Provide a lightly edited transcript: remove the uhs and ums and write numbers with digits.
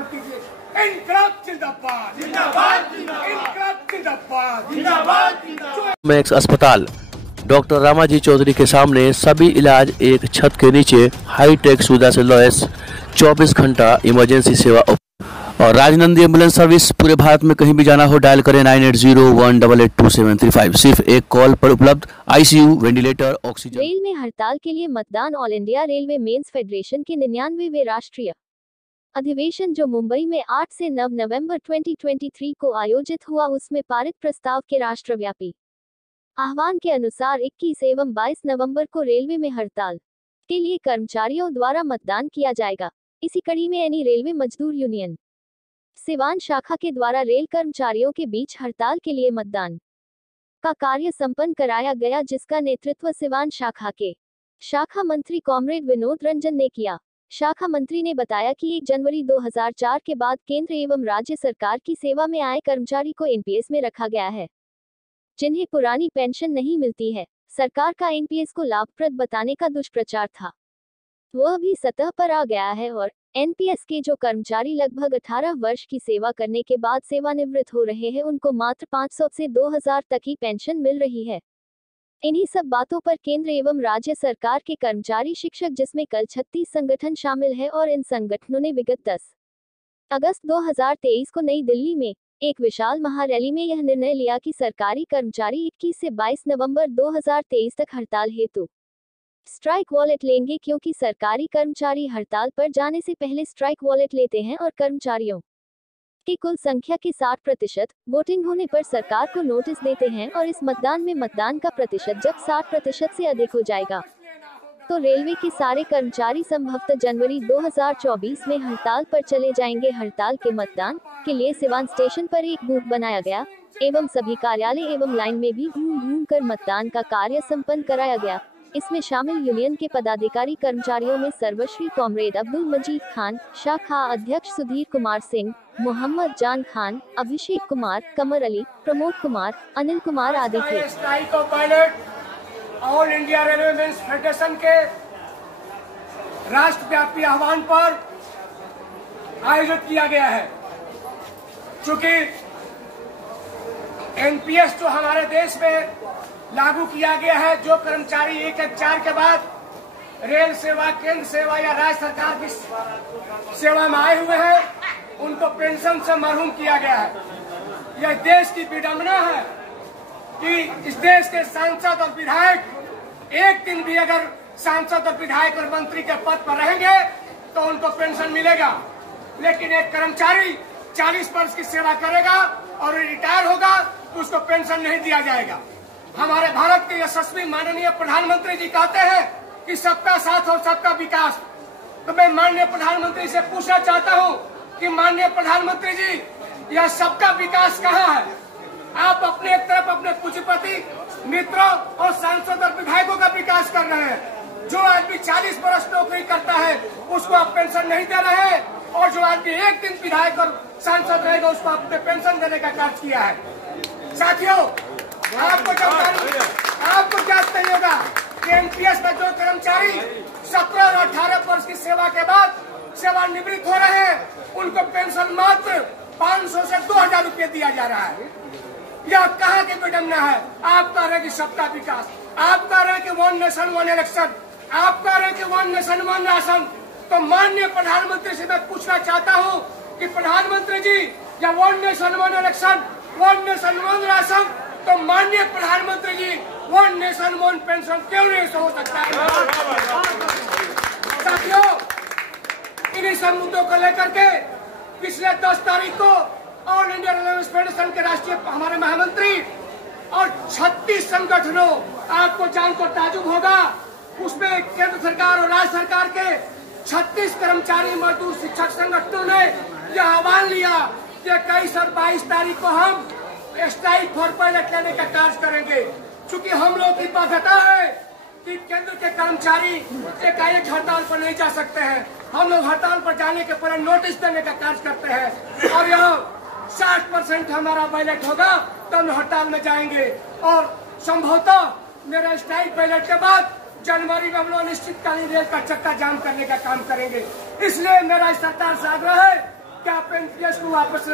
ऐलान कीजिए। इनकलाब जिंदाबाद, जिंदाबाद, इनकलाब जिंदाबाद, जिंदाबाद। मैक्स अस्पताल डॉक्टर रामाजी चौधरी के सामने सभी इलाज एक छत के नीचे, हाईटेक सुविधा से लैस 24 घंटा इमरजेंसी सेवा और राजनंदी एम्बुलेंस सर्विस। पूरे भारत में कहीं भी जाना हो डायल करें 9801882735। सिर्फ एक कॉल पर उपलब्ध ICU, वेंटिलेटर, ऑक्सीजन। रेल में हड़ताल के लिए मतदान। All India railway men's federation के 99वें राष्ट्रीय अधिवेशन जो मुंबई में 8 से 9 नवंबर 2023 को आयोजित हुआ, उसमें पारित प्रस्ताव के राष्ट्रव्यापी आह्वान के अनुसार 21 एवं 22 नवंबर को रेलवे में हड़ताल के लिए कर्मचारियों द्वारा मतदान किया जाएगा। इसी कड़ी में एनी रेलवे मजदूर यूनियन सिवान शाखा के द्वारा रेल कर्मचारियों के बीच हड़ताल के लिए मतदान का कार्य संपन्न कराया गया, जिसका नेतृत्व सिवान शाखा के शाखा मंत्री कॉमरेड विनोद रंजन ने किया। शाखा मंत्री ने बताया कि 1 जनवरी 2004 के बाद केंद्र एवं राज्य सरकार की सेवा में आए कर्मचारी को एनपीएस में रखा गया है, जिन्हें पुरानी पेंशन नहीं मिलती है। सरकार का एनपीएस को लाभप्रद बताने का दुष्प्रचार था, वह भी सतह पर आ गया है और एनपीएस के जो कर्मचारी लगभग 18 वर्ष की सेवा करने के बाद सेवानिवृत्त हो रहे हैं, उनको मात्र 500 से 2000 तक ही पेंशन मिल रही है। इन्हीं सब बातों पर केंद्र एवं राज्य सरकार के कर्मचारी शिक्षक, जिसमें कल 36 संगठन शामिल है, और इन संगठनों ने विगत 10 अगस्त 2023 को नई दिल्ली में एक विशाल महारैली में यह निर्णय लिया कि सरकारी कर्मचारी 21 से 22 नवंबर 2023 तक हड़ताल हेतु स्ट्राइक वॉलेट लेंगे, क्योंकि सरकारी कर्मचारी हड़ताल पर जाने से पहले स्ट्राइक वॉलेट लेते हैं और कर्मचारियों की कुल संख्या के 60% वोटिंग होने पर सरकार को नोटिस देते हैं, और इस मतदान में मतदान का प्रतिशत जब 60% से अधिक हो जाएगा तो रेलवे के सारे कर्मचारी संभवतः जनवरी 2024 में हड़ताल पर चले जाएंगे। हड़ताल के मतदान के लिए सिवान स्टेशन पर एक बूथ बनाया गया एवं सभी कार्यालय एवं लाइन में भी घूम कर मतदान का कार्य संपन्न कराया गया। इसमें शामिल यूनियन के पदाधिकारी कर्मचारियों में सर्वश्री कॉमरेड अब्दुल मजीद खान, शाखा अध्यक्ष सुधीर कुमार सिंह, मोहम्मद जान खान, अभिषेक कुमार, कमर अली, प्रमोद कुमार, अनिल कुमार आदि थे। Strike of pilot all India railway men's federation के राष्ट्रव्यापी आह्वान पर आयोजित किया गया है। चूंकि एनपीएस जो हमारे देश में लागू किया गया है, जो कर्मचारी 1/4 के बाद रेल सेवा, केंद्र सेवा या राज्य सरकार की सेवा में आए हुए हैं, उनको पेंशन से महरूम किया गया है। यह देश की विडंबना है कि इस देश के सांसद और विधायक एक दिन भी अगर सांसद और विधायक और मंत्री के पद पर रहेंगे तो उनको पेंशन मिलेगा, लेकिन एक कर्मचारी 40 वर्ष की सेवा करेगा और रिटायर होगा तो उसको पेंशन नहीं दिया जाएगा। हमारे भारत के यशस्वी माननीय प्रधानमंत्री जी कहते हैं कि सबका साथ और सबका विकास। तो मैं माननीय प्रधानमंत्री से पूछना चाहता हूं कि माननीय प्रधानमंत्री जी, यह सबका विकास कहाँ है? आप अपने एक तरफ अपने पूंजीपति मित्रों और सांसद और विधायकों का विकास कर रहे हैं। जो आदमी 40 वर्ष नौकरी करता है उसको आप पेंशन नहीं दे रहे हैं, और जो आदमी एक दिन विधायक और सांसद रहेगा उसको आपने पेंशन देने का कार्य किया है। साथियों, आपको क्या चाहिए होगा कि एनपीएस में जो कर्मचारी 17 और 18 वर्ष की सेवा के बाद सेवानिवृत्त हो रहे हैं, उनको पेंशन मात्र 500 से 2000 रुपये दिया जा रहा है। यह कहाँ की विडंबना है? आप कह रहे हैं कि सबका विकास, आप कह रहे हैं कि 1 नेशन 1 इलेक्शन, आप कह रहे हैं कि 1 नेशन 1 राशन। तो माननीय प्रधानमंत्री से मैं पूछना चाहता हूँ कि प्रधानमंत्री जी, या 1 नेशन 1 इलेक्शन, 1 नेशन 1 राशन, तो माननीय प्रधानमंत्री जी 1 नेशन 1 पेंशन क्यों नहीं हो सकता है? साथियों, इन्हीं सब मुद्दों को लेकर के पिछले 10 तारीख को ऑल इंडिया रेलवे फेडरेशन के राष्ट्रीय हमारे महामंत्री और 36 संगठनों, आपको जानकर ताजुब होगा, उसमें केंद्र सरकार और राज्य सरकार के 36 कर्मचारी मजदूर शिक्षक संगठनों ने यह आह्वान लिया कि 21 और 22 तारीख को हम स्ट्राइक फॉर पायलट लेने का कार्य करेंगे। चूंकि हम लोग की बाध्यता है कि केंद्र के कर्मचारी एकाएक हड़ताल पर नहीं जा सकते हैं। हम लोग हड़ताल पर जाने के पहले नोटिस देने का कार्य करते हैं, और यह 60% हमारा बैलेट होगा तो हम हड़ताल में जाएंगे, और संभवतः मेरा स्ट्राइक बैलेट के बाद जनवरी में हम लोग अनिश्चितकालीन रेल का चक्का जाम करने का काम करेंगे। इसलिए मेरा सरकार से आग्रह है कि जीपीएस को वापस